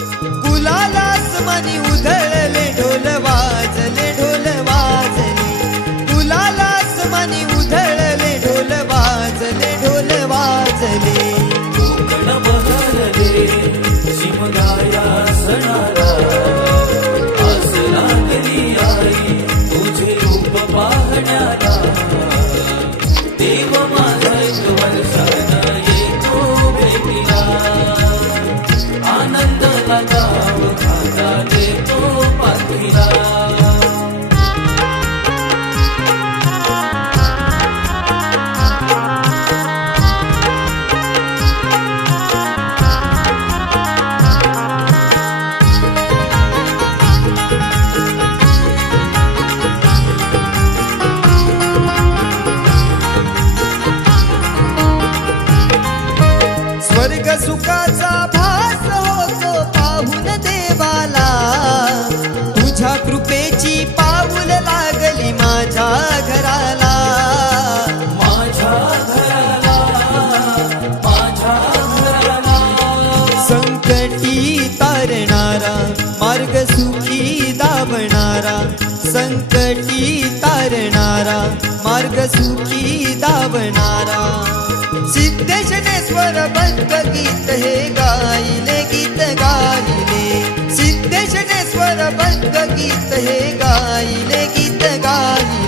कुलालास मनी उधळले ढोल वाजले ढोल वाजले कुलालास मनी उधळले ढोल वाजले ढोल वाजले कोकण बहरले शिमगाया सणाला आस लागली आई तुझे रूप पाहण्याला देव माझा एक वर्षानं येतो भेटीला आनंदाला गाव खाता देतो पाठीला स्वर्ग सुखाचा भास होतो पाहून देवाला तुझ्या कृपेची पाऊल लागली माझ्या घराला माझ्या घराला माझ्या घराला संकटी तारणारा मार्ग सुखी दावणारा संकटी तारणारा मार्ग सुखी दावणारा सिद्धेशनेश्वर बंद गीत हे गायले गीत गायले सिद्धेशनेश्वर बंद गीत हे गायले गीत गायले